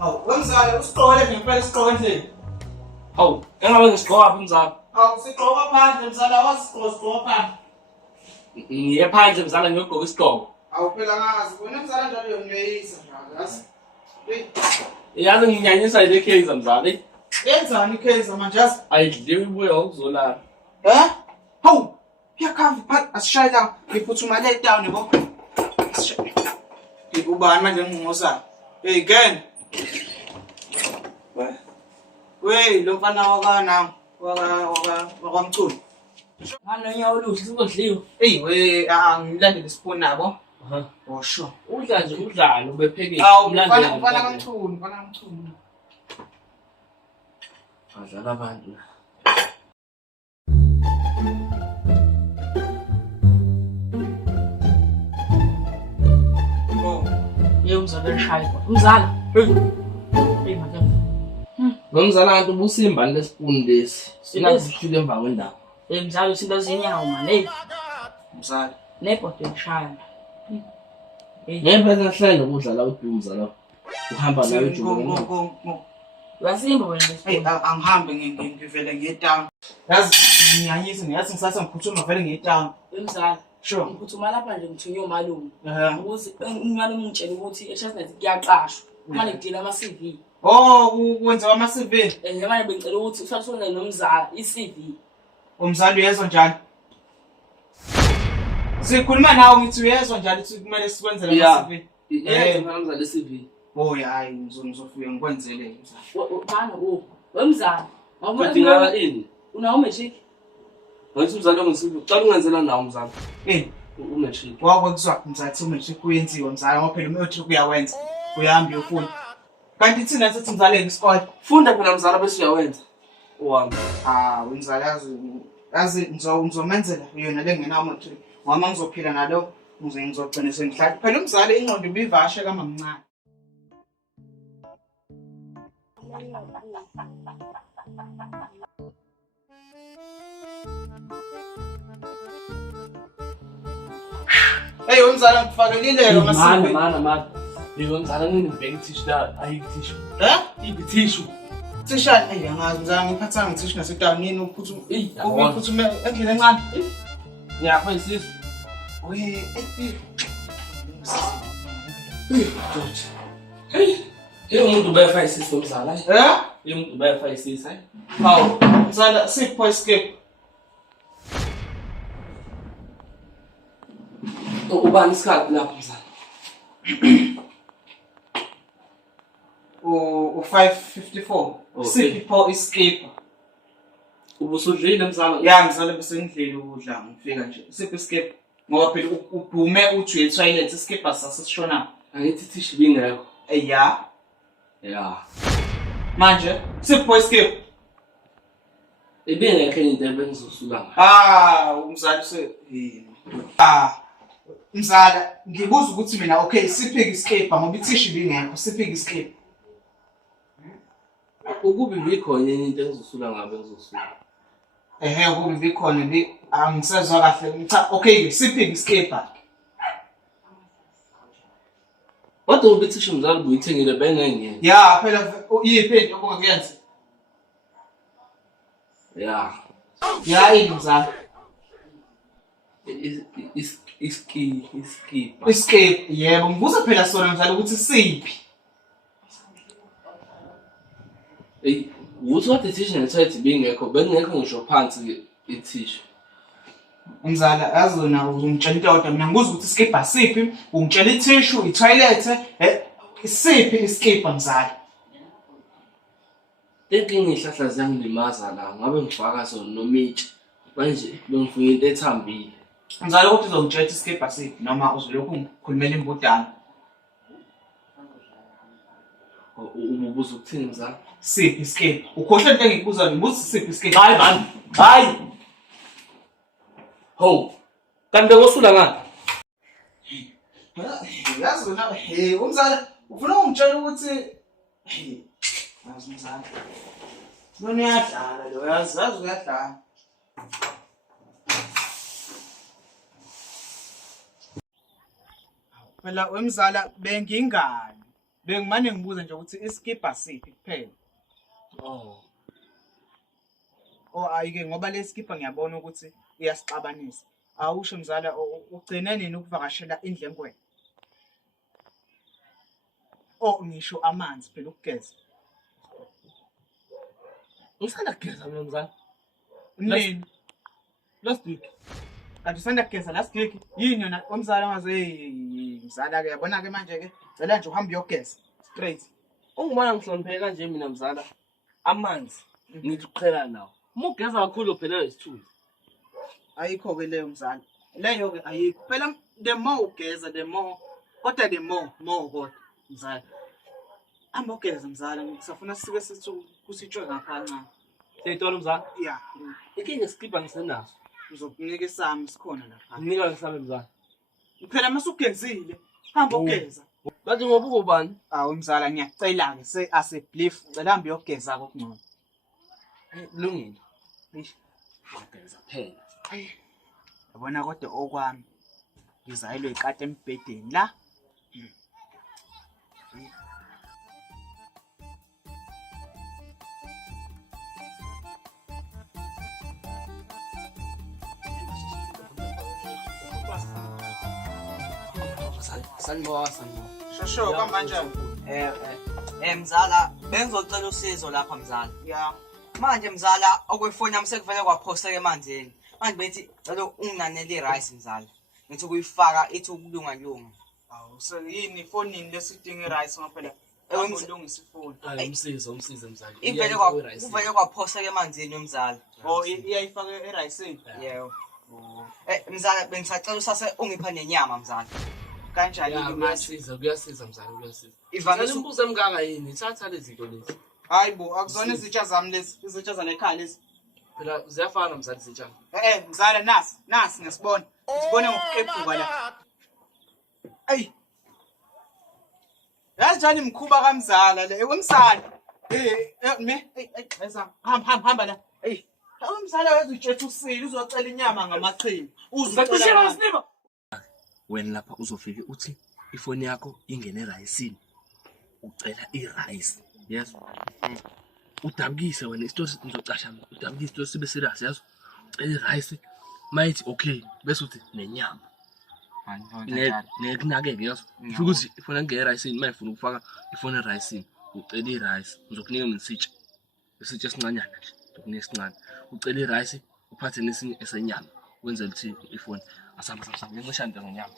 Hawu, wemzala usiqole ngempela isiqoko endlini. Hawu, engabe ngisigqoka phi mzala? Hawu, sigqoka phandle mzala wasigqoka phandle. Ngiye phandle mzala ngiyogqoka isigqoko. Hawu phela ngazi, wena mzala njalo uyongiyisa njalo, yazi. Yazi nginyanyisa ile case mzala. Yenzani ikhenza manje yazi? Ayidliwe ibuya ukuzolala. Hawu, uyakhava phansi asishaye la, ngiphuthuma le town yabo. Ngikubani manje ngingqosa? Hey gang. Wey, lo mfana wakana wakwamculo. Nganonyawo oluhle sizodliwa. Hey we, ngilandele isipuni nabo. Oh sure. Udla nje udlalo bephekile. Awu, mfana kamchunu. Badlala abantu. Oh, umzala eshaya. Umzala. Hey madam. Ngomzala kanti ubusimbani lesipuni lesi. Sinazifile emva kwendawo. Mzala usinto zinyawo man. mzala. Nebhodo eshaya. Ngempela hlale nokudlala udumza lapho. Uhamba nayo ujumo. Wasimba wena Hey, angihambe ngivele ngetown. Yazi ngiyanyisa ngiyathi ngisase ngiphuthuma vele ngetown. Mzala. Sure. Ngiphuthuma lapha nje ngithunywe umalume. Ukuze umalume ungitshela ukuthi eShasnet kuyaqashwa. Manje ngidila ama CV. Oh, kwenziwa ama CV. Manje bengicela ukuthi usasona nomzala iCV. Umzala uyezwa njani? Sikhuluma nawe ngithi uyezwa njalo ukuthi kumele sikwenzele ama CV. Yenza umzala iCV. Oh hayi ngizofika ngikwenzele mzala. Bana wemzala. Udinga ini? Unawo magic? Ngathi umzala ngisizo. Ucela ungenzela nawo umzala. Umatric. Wakwakuzwa mzathi umatric uyenziwa mzala ngoba phela umatric uyawenza. Uyahamba uyofunda. Kanti thina sithi mzaleni isikole. Funda phela mzala bese uyawenza. Uhambe. Umzala yazi ngizomenzela yona lengenawo umatric. Ngoba ngizophila nalo ngizogcina sengihlala. Phela umzala ingqondo ibivashe kamamncane. Hey umzala ngikufakelile ngasiphi? Mana. Ngizomzala ngibheke ithishu la, ayithishu. Ibithishu. Thisha angazi mzala ngiphatha ngithishu nasedawnini uphuthu. Uphuthume endlini encane. Ngiyapha isizwe. We, Hey umuntu bayafa isizwe umzala. Umuntu bayafa isizwe. Hawu, mzala sipho escape. Ubani isikhathi lapho mzala? U554. Sipho escape. Ubusudlile mzala? Ya mzala bese ngidlile ukudla ngifika nje. Sipho escape. Ngoba phela uphume uthi uye toilet escape asasishona. Angithi ithishu bingekho. Ya. Manje sipho escape. Ibingekho into ebengizosuka. Umzala mzala ngibuza ukuthi mina okay siphike escape ngoba ithishu bingekho siphike escape. Ukubi bikhona into engizosuka ngabe ngizosuka. Ukubi bikhona angisezwa kahle. Cha okay ke siphike escape. Kodwa ubithishu mzala buyithengile bengengene. Ya phela yiphi into obungakuyenza? Ya mzala. Escape yebo ngibuza phela sona mzala ukuthi siphi. Uthi wathi ithishu nethoyilethi bingekho bengekho ngisho phansi ithishu. Mzala yazona ungitshela into kodwa mina ngibuza ukuthi escape asiphi ungitshela ithishu itoilet isiphi escape mzala. Inkinga ihlahla ziyangilimaza la ngabe ngifaka sona nomitshe manje bengifuna into ethambile. Mzala ukuthi uzongitshela escape asiphi noma uzolokhu ngikhulumela imbudana. Ububuza ukuthini mzala? Siphi escape? Ukhohle into engikubuza ngibuza siphi escape? Hayi man. Hayi. Ho. Kanti bekosula ngani? Yazona umzala ufuna ungitshela ukuthi yazi mzala. None uyadlala lo yazi uyadlala. Phela wemzala bengingani Bengimane ngibuza nje ukuthi iskipper siphi kuphela. Oh. Oh ayike ngoba le skipper ngiyabona ukuthi iyasixabanisa. Awusho mzala ugcine nini ukuvakashela indlengweni? Oh ngisho amanzi phela ukugeza. Usanda kugeza mina mzala. Nini? Last week. Kanti usanda kugeza last week? Yini yona omzala ngaze mzala ke yabona ke manje ke cela nje uhambe uyogeza straight. Ungibona ngihlonipheka kanje mina mzala. Amanzi ngikuqhela nawo. Uma ugeza kakhulu uphelelwa isithunzi. Ayikho ke leyo mzala. Leyo ke ayikho. Phela the more ugeza the more kodwa the more kodwa mzala. Ambogeza mzala ngisafuna sike sithi kusitshwe ngaphansi. Seyithola mzala? Yeah. Ikinga skipper ngisenaso. Uzokunika isami sikhona lapha. Nginika ngisame mzala. Phela masugezile hamba ugeza. Bathi ngoba ukubani? Awu mzala ngiyacela ke ase belief cela hambe uyogeza kokungcono. Lungile. Eish. Ugeza phela. Yabona kodwa okwami ngizayelwe iqata embhedeni la. Sanibona. Shosho kanjani? Mzala, bengizocela usizo lapha mzala. Yeah. Manje mzala, okwefoni yami sekuvele kwaphoseka emanzini. Manje bethi cela unginanele irice mzala. Ngithi ukuyifaka ithi ukulunga. Awu yini ifonini lesidinga irice ngaphela. Ngilungisa ifoni. Hayi umsize mzala. Ivele kwaphoseka emanzini yomzala. Oh iyayifaka ericeni. Yebo. Mzala bengisacela usase ungipha nenyama mzala. Kanjani ke manje? Kuyasiza mzala, kuyasiza. Ivamise umbuzo emngaka yini? Thatha lezi zinto lezi. Hayibo akuzona izitsha zami lezi, izitsha zanekhaya lezi. Phela ziyafana mzala izitshalo. Mzala nasi ngesibona. Sibone ngokuqephuka la. Ey. Yazi mkhuba kamzala le. Wemsana. Xesa. Hamba la. Ey. Umzala wezitshetha usile uzocela inyama ngamaqhinga. Uzocela isiniba. Wena lapha uzofika uthi ifoni yakho ingene erayisini. Ucela irice. Yes. Udabukise wena isitory ngizocasha udabukise isitory sibe serious yazo. Ucela irice. Mayithi okay bese uthi nenyama. Nekunake yazo. Ufika uthi ifoni ingene erayisini mayifuna ukufaka ifoni erayisini. Ucela irice. Ngizokunika nesitsha. Isitsha esincanyana nje. Ukunika esincane. Ucela irice uphathe nesinye esenyama. Wenza ukuthi ifoni asamba ngicisha nje ngenyama.